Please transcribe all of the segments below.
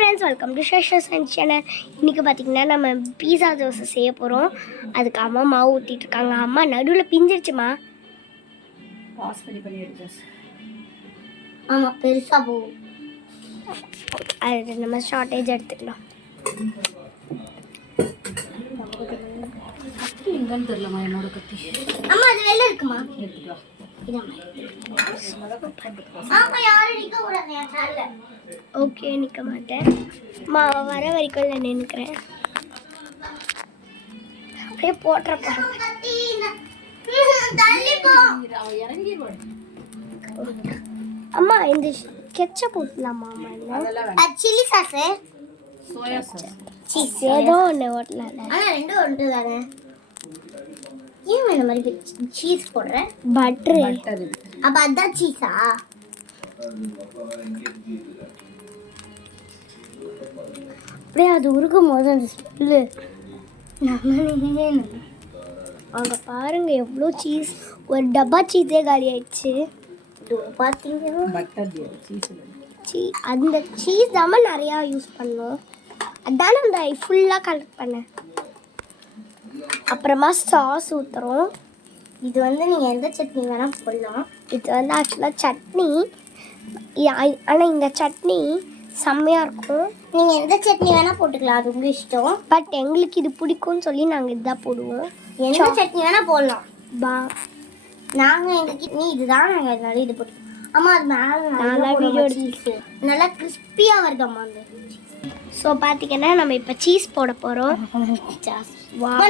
Friends, welcome to Shasha science channel. இன்றைக்கி பார்த்திங்கன்னா நம்ம பீஸா தோசை செய்ய போகிறோம். அதுக்கு அம்மா மாவு ஊற்றிட்டு இருக்காங்க. அம்மா நடுவில் பிஞ்சிருச்சுமா. ஆமாம், பெருசாக போகும். அது நம்ம ஷார்ட்டேஜ் எடுத்துக்கலாம். எங்கன்னு தெரியலம்மா என்னோட கத்தி. அம்மா அது வெளில இருக்குமா? எடுத்துக்கலாம். ஓகே, நிற்க மாட்டேன். மாவை வர வரைக்கும் நான் நின்றுக்கிறேன். அப்படியே போட்டுறப்ப அம்மா இந்த கெச்சப் போட்டலாமா? Chilli sauce, soya sauce, cheese ஏதோ ஒன்று ஓட்டலாம். ஆனால் ரெண்டும் ஒன்று தானே. ஏன் இந்த மாதிரி சீஸ் போடுறேன்? பட்டரு. அப்போ அதுதான் சீஸா? அப்படியே அது உருக்கும் போது அந்த ஸ்மெல்லு அங்கே பாருங்க எவ்வளோ சீஸ். ஒரு டப்பா சீஸே காலி ஆயிடுச்சு. பார்த்தீங்கன்னா அந்த சீஸ் தான் நிறையா யூஸ் பண்ணோம். அதானே அந்த ஃபுல்லாக கலெக்ட் பண்ணேன். அப்புறமா சாஸ் ஊற்றுறோம். இது வந்து நீங்கள் எந்த சட்னி வேணால் போடலாம். இது வந்து ஆக்சுவலாக சட்னி, ஆனால் இந்த சட்னி செம்மையாக இருக்கும். நீங்கள் எந்த சட்னி வேணால் போட்டுக்கலாம், அது உங்கள் இஷ்டம். பட் எங்களுக்கு இது பிடிக்கும்னு சொல்லி நாங்கள் இதுதான் போடுவோம். எந்த சட்னி வேணால் போடலாம். நாங்கள் எங்கள் கிட்னி இதுதான், நாங்கள் அதனால இது போட்டுக்கோம். அம்மா அது மேலே நல்லா வீடியோ எடுத்து நல்லா கிறிஸ்பியாக வருதம்மா அந்த. ஸோ பார்த்தீங்கன்னா நம்ம இப்போ சீஸ் போட போகிறோம்.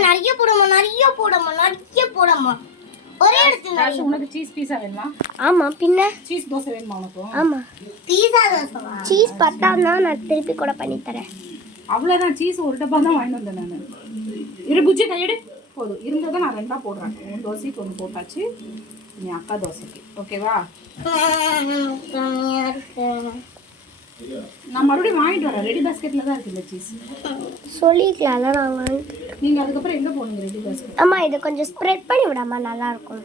நிறைய போடமா ஒரே இடத்துல. உனக்கு சீஸ் பீஸா வேணுமா? ஆமாம், பின்ன சீஸ் தோசை வேணுமா உனக்கு? ஆமாம், பீஸா தோசை. சீஸ் பத்தாம்னா நான் திருப்பி கூட பண்ணித்தரேன். அவ்வளோதான், சீஸ் ஒரு டப்பா தான் வாங்கிட்டு வந்தேன் நான். இரு புஜ்ஜி கையெடு போதும். இருந்ததை நான் ரெண்டாக போடுறேன். உன் தோசைக்கு ஒன்று போட்டாச்சு, நீ அக்கா தோசைக்கு. ஓகேவா? நான் மறுபடியும் வாங்கிட்டு வரேன். ரெடி பாஸ்கெட்டில் தான் இருக்குது சீஸ். சொல்லிக்கலாம்ல நாங்கள். நீங்கள் அதுக்கப்புறம் எங்கே போகணுங்க ரெடி பாஸ்கெட்? அம்மா இதை கொஞ்சம் ஸ்ப்ரெட் பண்ணி விடாமா, நல்லாயிருக்கும்.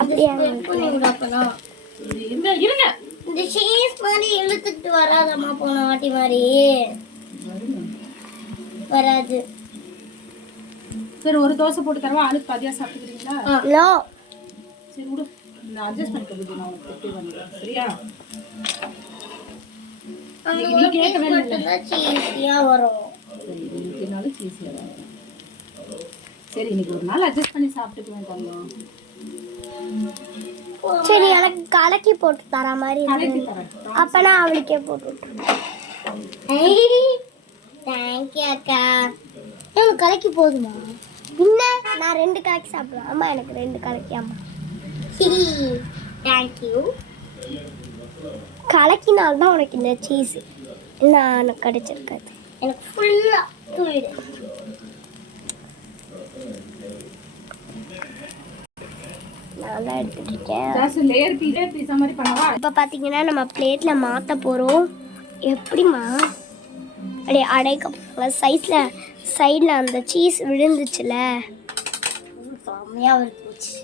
அப்படியே இருங்க. இந்த சீஸ் மாதிரி இழுத்துட்டு வராதம்மா, போன வாட்டி மாதிரி வராது. சரி, ஒரு தோசை போட்டு தரவா? ஆளுக்கு பாதியாக சாப்பிட்டுக்கிறீங்களா? நோ, சரி விடு, நான் அட்ஜஸ்ட் பண்ணிக்க. நான் உனக்கு திருப்பி வந்துடுறேன், சரியா? நீ கேட்கவே இல்லை. சீஸியாக வரும். சரி, இன்னைக்குனாலும் சீஸியாக வரும். சரி, இன்னைக்கு ஒரு நாள் அட்ஜஸ்ட் பண்ணி சாப்பிட்டுக்குவேன் தங்கம். சரி, எனக்கு கலக்கி போட்டு தர மாதிரி. கலக்கி தரேன். அப்போ நான் அவளுக்கே போட்டு விட்டுறேன். தேங்க்யூ அக்கா. எனக்கு கலக்கி போதுமா? என்ன, நான் 2 கலக்கி சாப்பிடுவேன். அம்மா எனக்கு 2 கலக்கி. அம்மா தேங்க்யூ. கலக்கினால்தான் உனக்கு இந்த சீஸ் எனக்கு கிடைச்சிருக்காது. எனக்கு ஃபுல்லாக தூவிடு. நான் தான் எடுத்துக்கிட்டேன். இப்போ பார்த்தீங்கன்னா நம்ம பிளேட்டில் மாற்ற போகிறோம். எப்படிம்மா? அப்படியே அடைக்க சைடில் அந்த சீஸ் விழுந்துச்சுல, செம்மையாக இருந்துச்சு.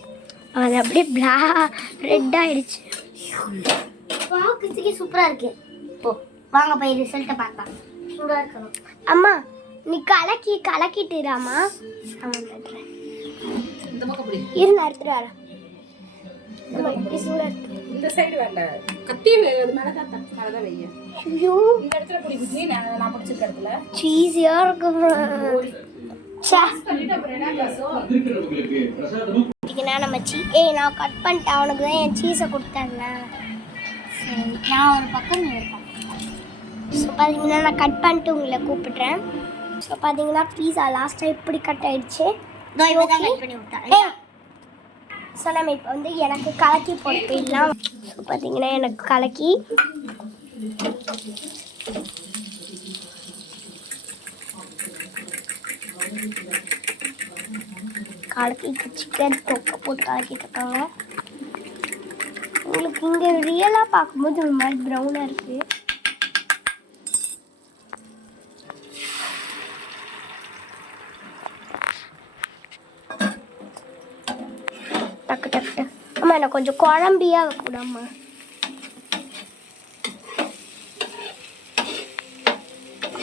அது அப்படியே ரெட் ஆயிடுச்சு. பார்க்கறதுக்கே சூப்பராக இருக்கு. இப்போ வாங்க போய் ரிசல்ட்டை பார்க்கலாம். சூடாக இருக்கணும். அம்மா நீ கலக்கிட்டுராமா. இருந்து எடுத்துட்டு வரேன். இப்படி சூடாக இருக்கு. இந்த சைடு வரல, கத்தி அது மேலே தான் மேலே தான் வைய. ஐயோ, இந்த இடத்துல பிடிக்குது. நான் பிடிச்சிருக்க இடத்துல சீஸியாக இருக்கும். நம்ம நான் கட் பண்ணிட்டேன். அவனுக்கு தான் என் சீஸை கொடுத்தேன்ல. சரி, நான் ஒரு பக்கம் நீ ஒரு பக்கம். ஸோ பார்த்தீங்கன்னா நான் கட் பண்ணிட்டு உங்களை கூப்பிட்றேன். ஸோ பார்த்தீங்கன்னா பீஸா லாஸ்ட்டாக இப்படி கட் ஆகிடுச்சு. ஸோ நம்ம இப்போ வந்து எனக்கு கலக்கி போட்டு போயிடலாம். ஸோ பார்த்தீங்கன்னா எனக்கு கலக்கி சிக்கன் தொக்கை போட்டு கலக்கிட்டு இருக்காங்க. உங்களுக்கு இங்கே ரியலாக பார்க்கும்போது ஒரு மாதிரி ப்ரௌனாக இருக்குது. டக்கு டக்கு. அம்மா எனக்கு கொஞ்சம் குழம்பியாக வைக்கூடாம்மா.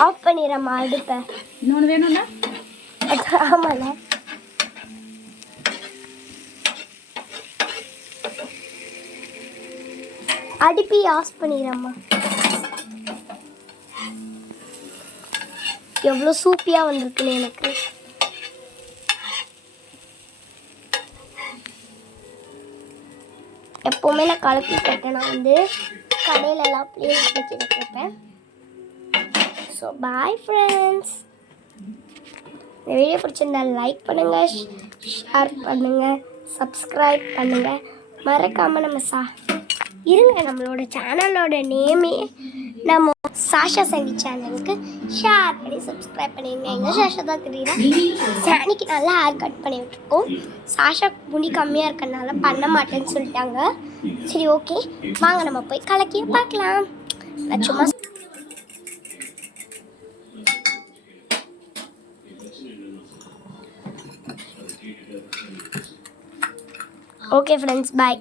ஆஃப் பண்ணிடுறேம்மா அடுப்பை. இன்னொன்று வேணும்ல? அது ஆமாண்ணே. அடுப்பி ஆஃப் பண்ணிடுறேம்மா. எவ்வளோ சூப்பியாக வந்திருக்குன்னு எனக்கு. எப்போவுமே நான் கலக்கி கேட்டேன். நான் வந்து கடையிலலாம் அப்படியே கலக்கி கேட்பேன். So bye friends. இந்த வீடியோ பிடிச்சிருந்தா லைக் பண்ணுங்கள், ஷேர் பண்ணுங்கள், சப்ஸ்கிரைப் பண்ணுங்கள். மறக்காமல் நம்ம இருங்க, நம்மளோட சேனலோட நேமே நம்ம சாஷா சங்கி சேனலுக்கு ஷேர் பண்ணி சப்ஸ்கிரைப் பண்ணிடுங்க. எங்கள் சாஷா தான் தெரியுறா. சாணிக்கு நல்லா ஹேர் கட் பண்ணி விட்டுருக்கோம். சாஷா முடி கம்மியாக இருக்கறனால பண்ண மாட்டேன்னு சொல்லிட்டாங்க. சரி ஓகே, வாங்க நம்ம போய் கலக்கியே பார்க்கலாம். நான் சும்மா ஓகே ஃப்ரெண்ட்ஸ், பாய்.